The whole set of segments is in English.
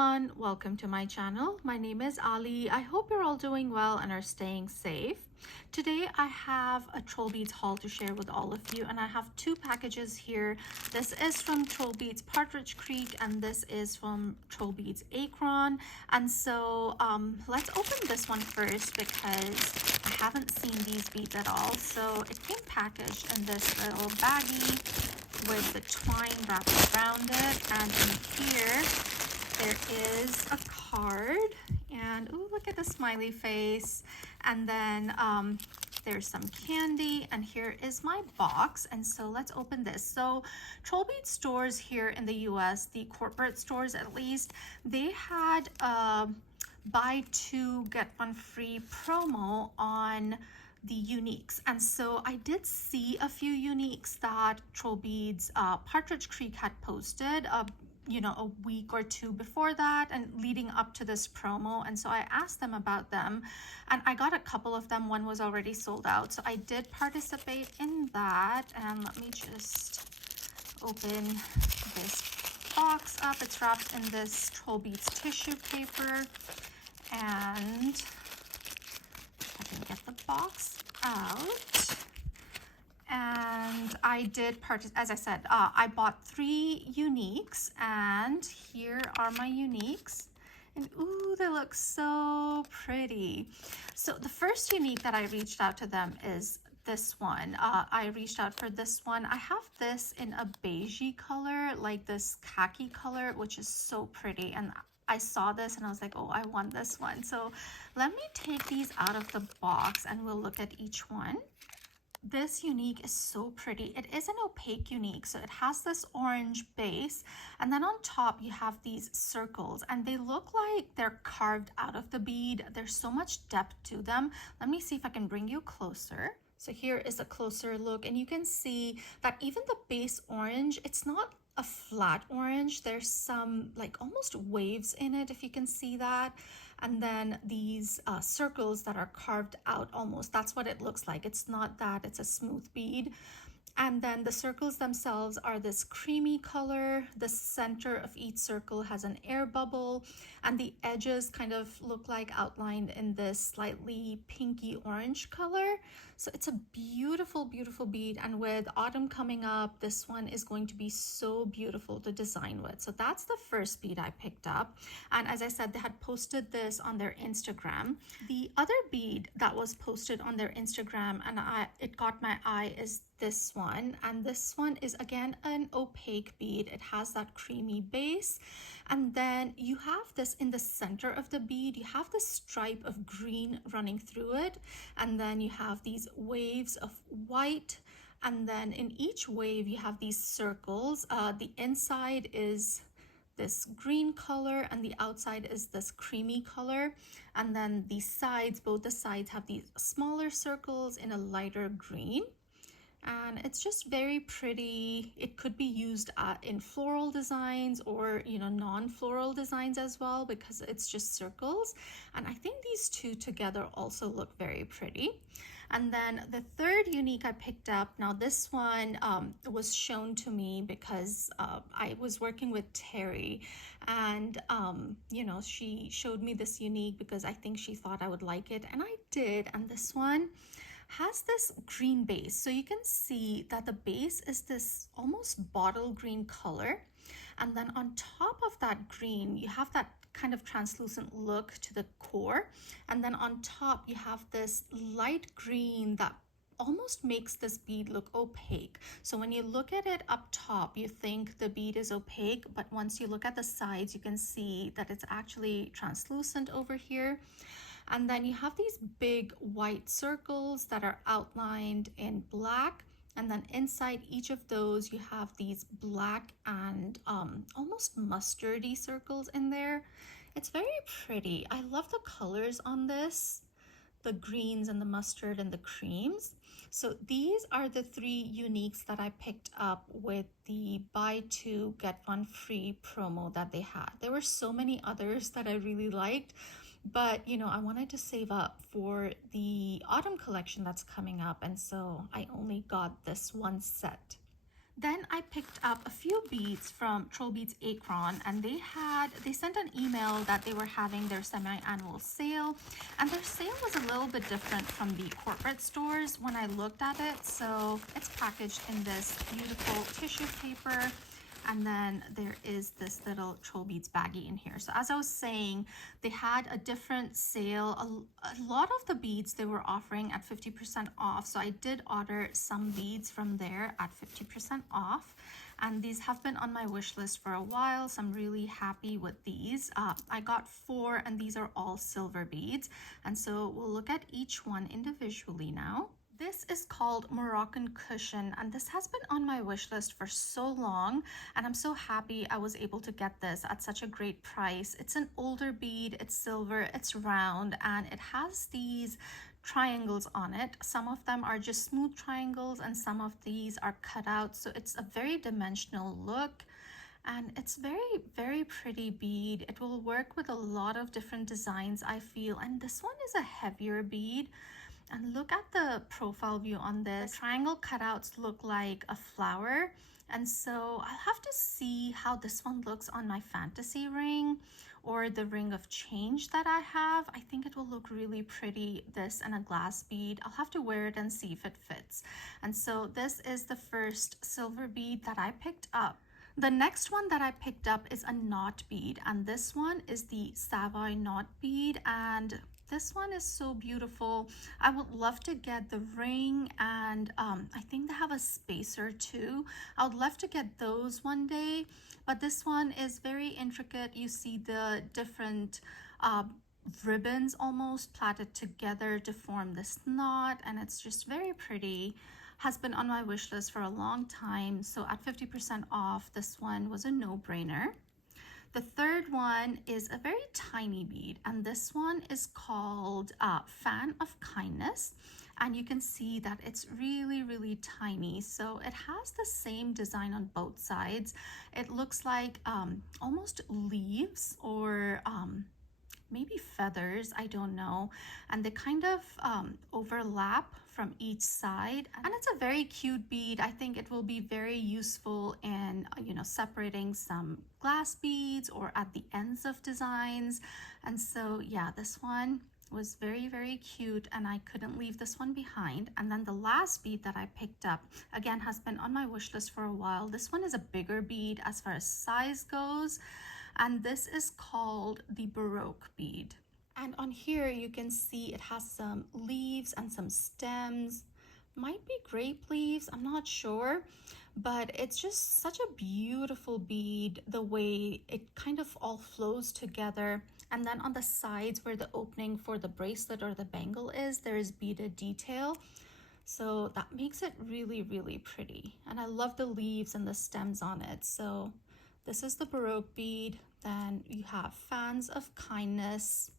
everyone, welcome to my channel. My name is Ali. I hope you're all doing well and are staying safe. Today I have a TrollBeads haul to share with all of you, and I have two packages here. This is from TrollBeads Partridge Creek and this is from TrollBeads Acorn. And so let's open this one first because I haven't seen these beads at all. So it came packaged in this little baggie with the twine wrapped around it, and in here there is a card, and oh, look at the smiley face, and then there's some candy, and here is my box. And so let's open this. So TrollBeads stores here in the US, the corporate stores at least, they had a buy two get one free promo on the uniques, and so I did see a few uniques that TrollBeads Partridge Creek had posted a week or two before that and leading up to this promo, and so I asked them about them and I got a couple of them. One was already sold out, so I did participate in that. And let me just open this box up. It's wrapped in this TrollBeads tissue paper, and I can get the box out. And I did purchase, as I said, I bought 3 uniques, and here are my uniques. And ooh, they look so pretty. So the first unique that I reached out to them is this one. I reached out for this one. I have this in a beigey color, like this khaki color, which is so pretty. And I saw this and I was like, oh, I want this one. So let me take these out of the box and we'll look at each one. This unique is so pretty. It is an opaque unique, so it has this orange base, and then on top you have these circles, and they look like they're carved out of the bead. There's so much depth to them. Let me see if I can bring you closer. So here is a closer look, and you can see that even the base orange, it's not a flat orange. There's some like almost waves in it, if you can see that. And then these circles that are carved out almost, that's what it looks like. It's not that, it's a smooth bead. And then the circles themselves are this creamy color. The center of each circle has an air bubble, and the edges kind of look like outlined in this slightly pinky orange color. So it's a beautiful, beautiful bead, and with autumn coming up, this one is going to be so beautiful to design with. So that's the first bead I picked up, and as I said, they had posted this on their Instagram. The other bead that was posted on their Instagram and it caught my eye is this one, and this one is again an opaque bead. It has that creamy base, and then you have this in the center of the bead. You have this stripe of green running through it, and then you have these waves of white, and then in each wave you have these circles. The inside is this green color and the outside is this creamy color, and then the sides, both the sides have these smaller circles in a lighter green. And it's just very pretty. It could be used in floral designs or non-floral designs as well, because it's just circles. And I think these two together also look very pretty. And then the third unique I picked up, now this one was shown to me because I was working with Terry, and she showed me this unique because I think she thought I would like it, and I did. And this one has this green base, so you can see that the base is this almost bottle green color, and then on top of that green you have that kind of translucent look to the core, and then on top you have this light green that almost makes this bead look opaque. So when you look at it up top, you think the bead is opaque, but once you look at the sides, you can see that it's actually translucent over here. And then you have these big white circles that are outlined in black. And then inside each of those, you have these black and almost mustardy circles in there. It's very pretty. I love the colors on this, the greens and the mustard and the creams. So these are the 3 uniques that I picked up with the buy 2 get 1 free promo that they had. There were so many others that I really liked, but I wanted to save up for the autumn collection that's coming up, and so I only got this one set. Then I picked up a few beads from TrollBeads Acron, and they sent an email that they were having their semi-annual sale, and their sale was a little bit different from the corporate stores when I looked at it. So it's packaged in this beautiful tissue paper, and then there is this little TrollBeads baggie in here. So as I was saying, they had a different sale. A lot of the beads they were offering at 50% off. So I did order some beads from there at 50% off. And these have been on my wish list for a while, so I'm really happy with these. I got 4, and these are all silver beads. And so we'll look at each one individually now. This is called Moroccan Cushion, and this has been on my wish list for so long, and I'm so happy I was able to get this at such a great price. It's an older bead, it's silver, it's round, and it has these triangles on it. Some of them are just smooth triangles and some of these are cut out, so it's a very dimensional look. And it's very pretty bead. It will work with a lot of different designs, I feel, and this one is a heavier bead. And look at the profile view on this. The triangle cutouts look like a flower. And so I'll have to see how this one looks on my fantasy ring or the ring of change that I have. I think it will look really pretty, this and a glass bead. I'll have to wear it and see if it fits. And so this is the first silver bead that I picked up. The next one that I picked up is a knot bead, and this one is the Savoy knot bead, and this one is so beautiful. I would love to get the ring, and I think they have a spacer too. I would love to get those one day, but this one is very intricate. You see the different ribbons almost plaited together to form this knot, and it's just very pretty. Has been on my wish list for a long time, so at 50% off, this one was a no-brainer. The third one is a very tiny bead, and this one is called Fan of Kindness, and you can see that it's really tiny. So it has the same design on both sides. It looks like almost leaves or maybe feathers, I don't know, and they kind of overlap from each side, and it's a very cute bead. I think it will be very useful in separating some glass beads or at the ends of designs. And so yeah, this one was very cute, and I couldn't leave this one behind. And then the last bead that I picked up, again, has been on my wish list for a while. This one is a bigger bead as far as size goes, and this is called the Baroque bead. And on here you can see it has some leaves and some stems, might be grape leaves, I'm not sure, but it's just such a beautiful bead, the way it kind of all flows together. And then on the sides where the opening for the bracelet or the bangle is, there is beaded detail, so that makes it really pretty. And I love the leaves and the stems on it. So this is the Baroque bead. Then you have Fans of Kindness,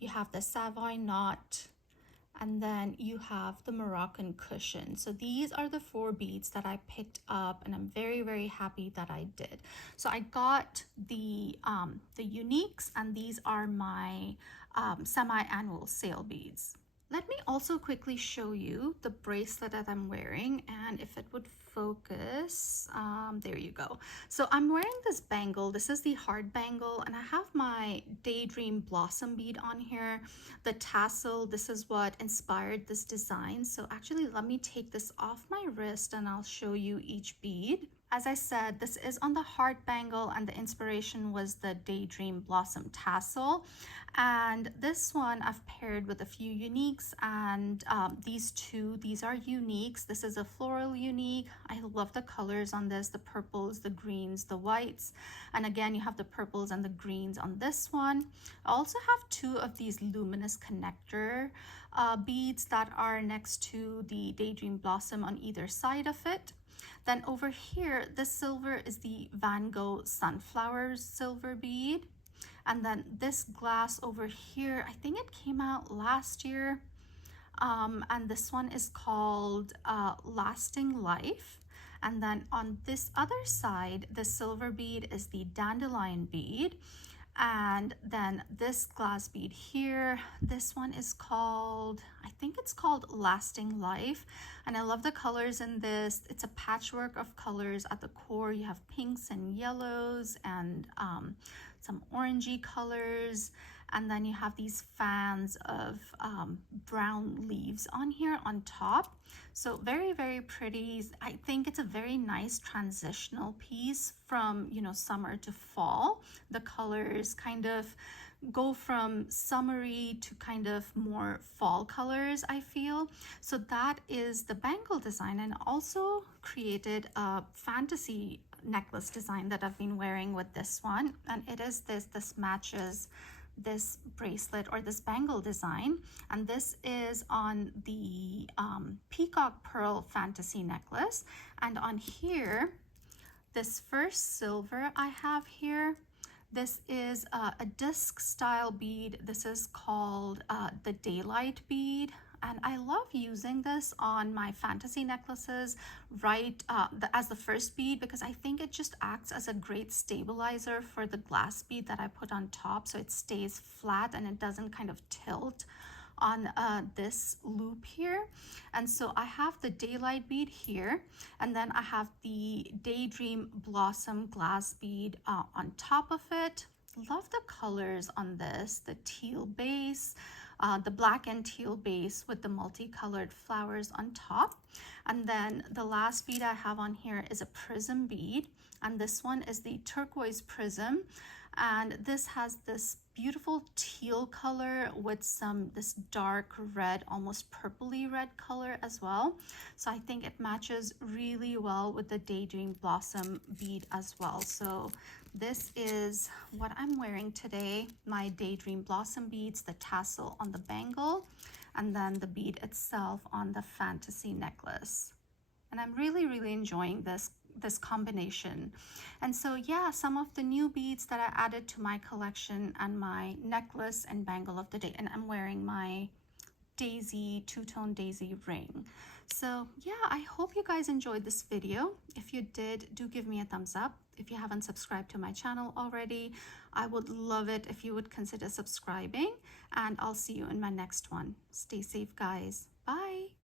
you have the Savoy knot, and then you have the Moroccan Cushion. So these are the 4 beads that I picked up, and I'm very happy that I did. So I got the uniques, and these are my semi-annual sale beads. Let me also quickly show you the bracelet that I'm wearing, and if it would focus, there you go. So I'm wearing this bangle. This is the hard bangle, and I have my Daydream Blossom bead on here. The tassel, this is what inspired this design. So actually, let me take this off my wrist and I'll show you each bead. As I said, this is on the hard bangle, and the inspiration was the Daydream Blossom tassel. And this one I've paired with a few uniques, and these are uniques. This is a floral unique. I love the colors on this, the purples, the greens, the whites. And again, you have the purples and the greens on this one. I also have 2 of these luminous connector beads that are next to the Daydream Blossom on either side of it. Then over here, the silver is the Van Gogh Sunflower silver bead. And then this glass over here, I think it came out last year. And this one is called Lasting Life. And then on this other side, the silver bead is the Dandelion bead. And then this glass bead here, this one is called, I think it's called Lasting Life. And I love the colors in this. It's a patchwork of colors. At the core, you have pinks and yellows and some orangey colors. And then you have these fans of brown leaves on here on top. So very, very pretty. I think it's a very nice transitional piece from, you know, summer to fall. The colors kind of go from summery to kind of more fall colors, I feel. So that is the bangle design, and also created a fantasy necklace design that I've been wearing with this one. And it is this matches this bracelet or this bangle design, and this is on the peacock pearl fantasy necklace. And on here, this first silver I have here, this is a disc style bead. This is called the daylight bead. And I love using this on my fantasy necklaces as the first bead, because I think it just acts as a great stabilizer for the glass bead that I put on top, so it stays flat and it doesn't kind of tilt on this loop here. And so I have the daylight bead here, and then I have the Daydream Blossom glass bead on top of it. Love the colors on this, the teal base, the black and teal base with the multicolored flowers on top. And then the last bead I have on here is a prism bead, and this one is the turquoise prism. And this has this beautiful teal color with this dark red, almost purpley red color as well. So I think it matches really well with the Daydream Blossom bead as well. So this is what I'm wearing today, my Daydream Blossom beads, the tassel on the bangle, and then the bead itself on the fantasy necklace. And I'm really, really enjoying this combination. And so yeah, some of the new beads that I added to my collection and my necklace and bangle of the day. And I'm wearing my daisy, two-tone daisy ring. So yeah, I hope you guys enjoyed this video. If you did, do give me a thumbs up. If you haven't subscribed to my channel already, I would love it if you would consider subscribing, and I'll see you in my next one. Stay safe, guys. Bye.